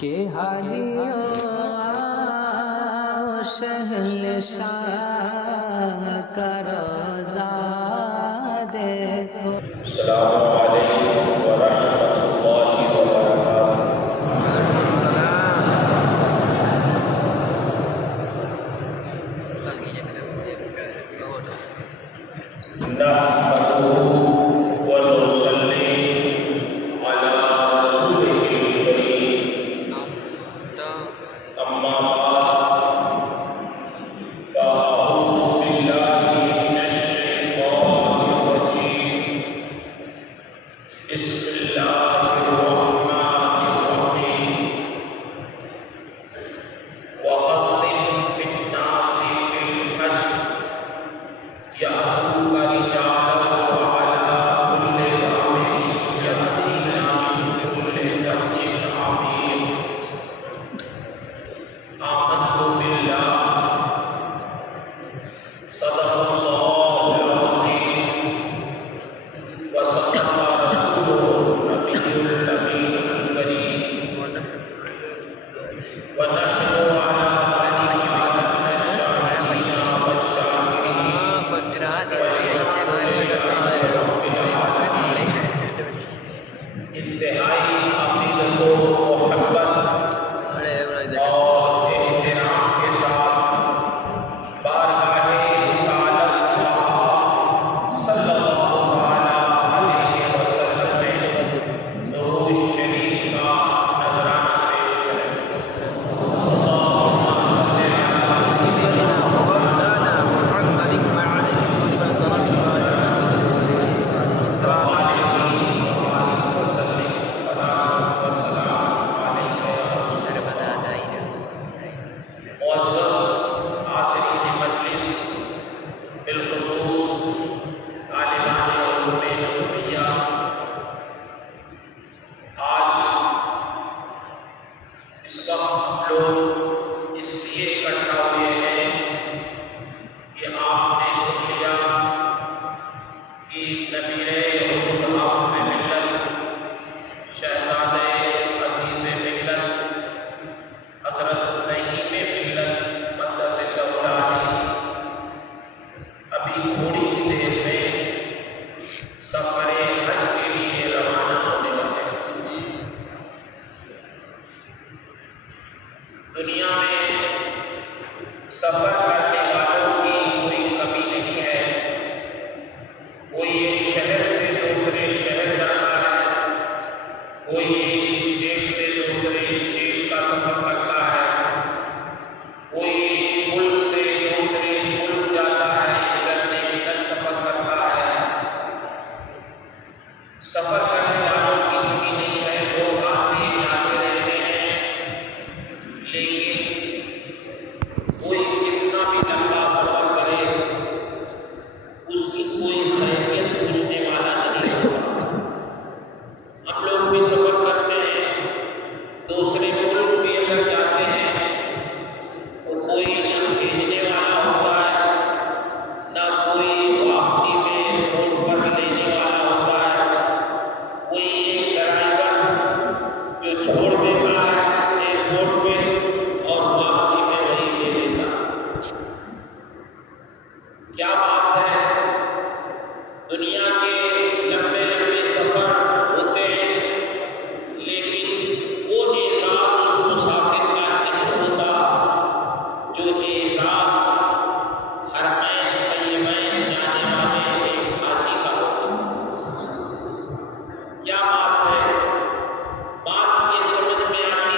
کہ حاجیوں آؤ شہنشاہ کا روضہ دیکھو۔ السلام علیکم ورحمۃ اللہ وبرکاتہ۔ نحمدہ ونصلی علی رسولہ الکریم، اما بعد فاعوذ باللہ من الشیطان الرجیم، بسم اللہ الرحمن الرحیم۔ وَأَذِّن فِي النَّاسِ بِالْحَجِّ يَأْتُوكَ رِجَالًا وَعَلَىٰ كُلِّ ضَامِرٍ يَأْتِينَ مِن كُلِّ فَجٍّ عَمِيقٍ۔ آمنت باللہ، صدق اللہ العظیم، وصدق رسولہ النبی الامین الکریم، ونحن علی ذلک من الشاہدین والشاکرین، انتہائی عقیدت و محبت اور احترام کے ساتھ بارگاہ رسالت صلی اللہ علیہ وسلم میں درود شریف کا نذرانہ پیش کریں۔ اللہم صلی علی سیدنا مولانا محمد وعلى معزز حاضرین مجلس، بالخصوص طالبان علوم نبویہ، آج اس وقت ہم لوگ اس لیے اکٹھا ہوئے ہیں کہ آپ نے سن لیا کہ نبی حضور آف ملت، شہزادہ عزیز ملت، حضرت نعیم ملت مدد العلی ابھی تھوڑی ہی دیر میں سفر حج کے لیے روانہ ہونے والے ہیں۔ دنیا میں سفر کرنے والوں کی کوئی کمی نہیں ہے، کوئی ایک شہر سے دوسرے شہر جاتا ہے، کوئی ایک اسٹیٹ سے دوسرے اسٹیٹ کا سفر کرتا ہے، کوئی ایک ملک سے دوسرے ملک جاتا ہے، انٹرنیشنل سفر کرتا ہے۔ سفر کرنے والوں کی کمی نہیں ہے، لوگ آتے جاتے رہتے ہیں، لیکن کوئی کتنا بھی لمبا سفر کرے اس کی کوئی خیریت پوچھنے والا نہیں ہوتا۔ ہم لوگ بھی سفر کرتے ہیں، دوسرے ملک بھی اگر جاتے ہیں تو کوئی نہ بھیجنے والا ہوتا ہے، نہ کوئی واپسی میں روڈ پر لینے والا ہوتا ہے، کوئی ایک ڈرائیور جو چھوڑ دیتا ہے ایئرپورٹ پہ اور واپسی میں وہی لے لیتا۔ کیا بات ہے، دنیا کے لمبے لمبے سفر ہوتے ہیں، لیکن وہ اعزاز اس مسافر کا نہیں ہوتا جو اعزاز حرمین طیبین جانے والے ایک حاجی کا ہوتا۔ کیا بات ہے، بات یہ سمجھ میں آتی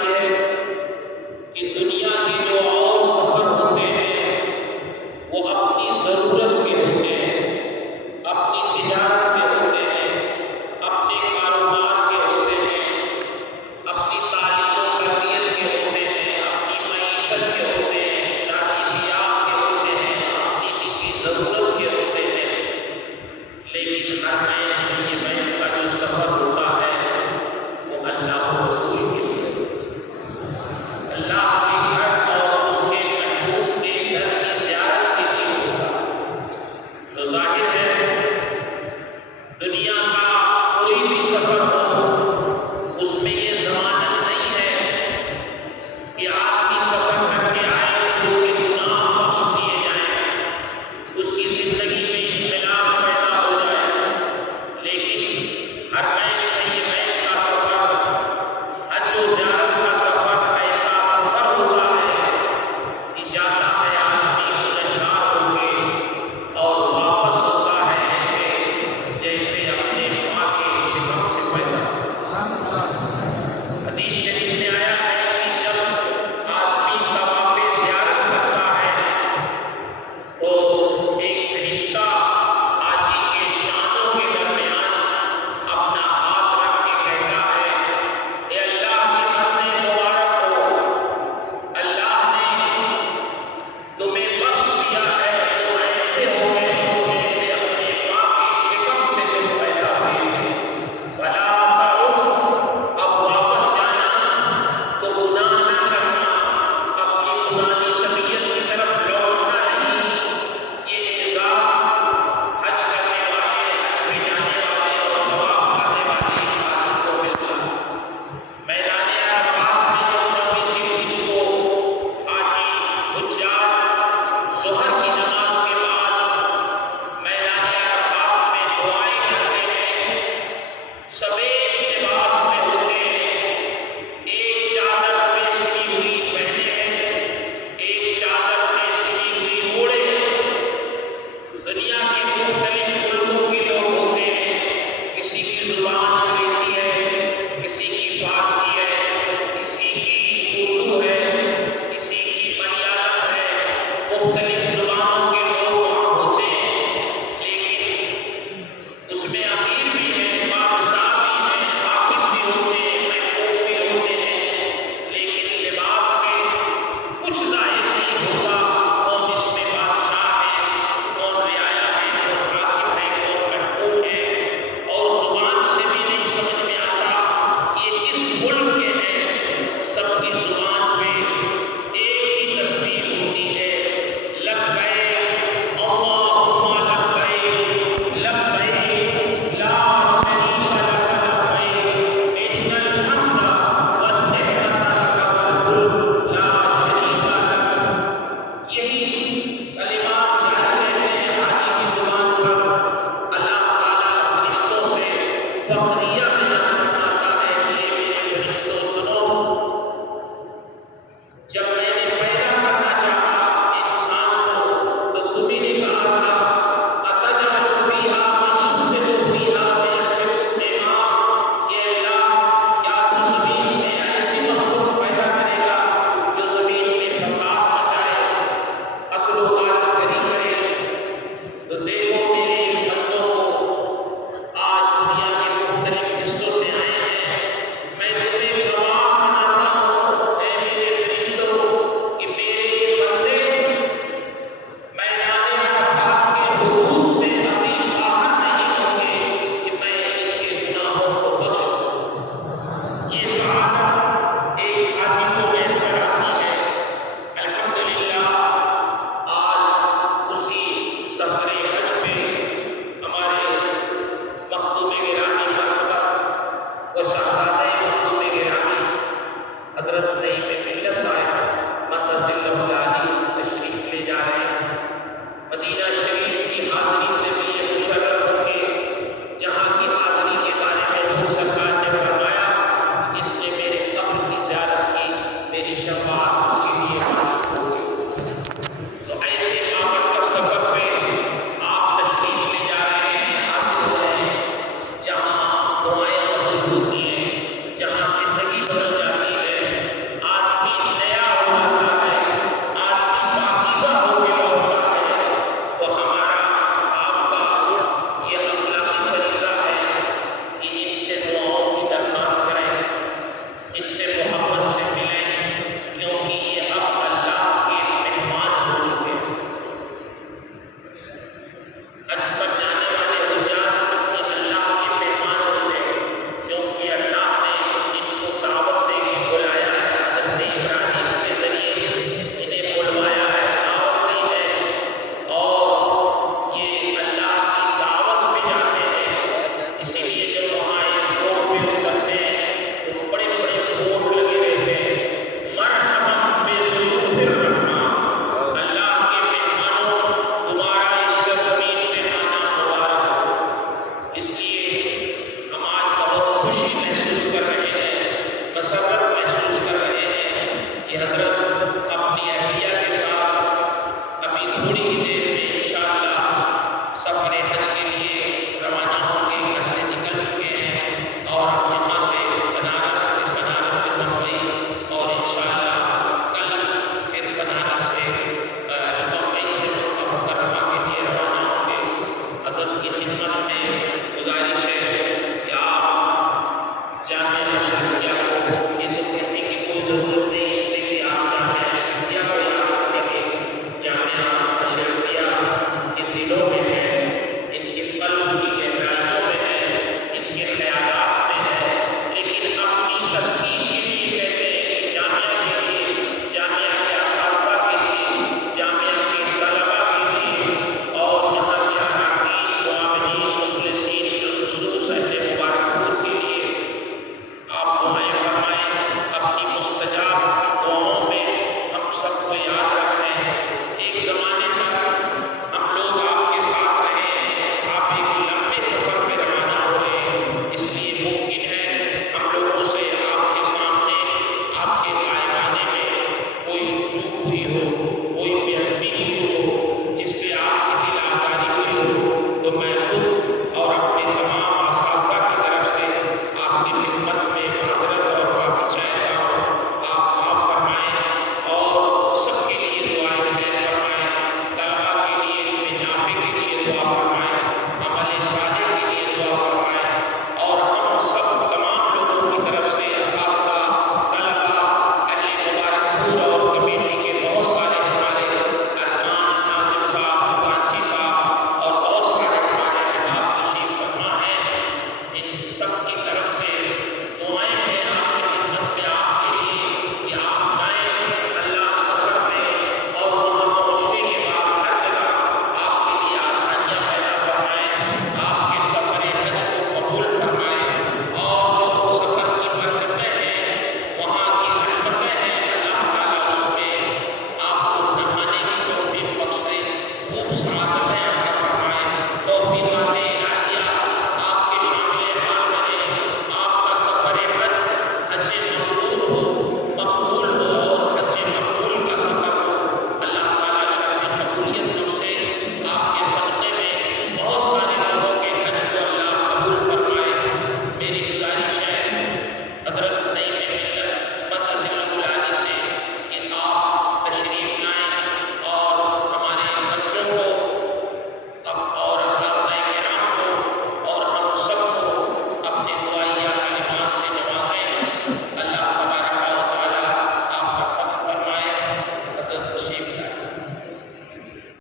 حضرت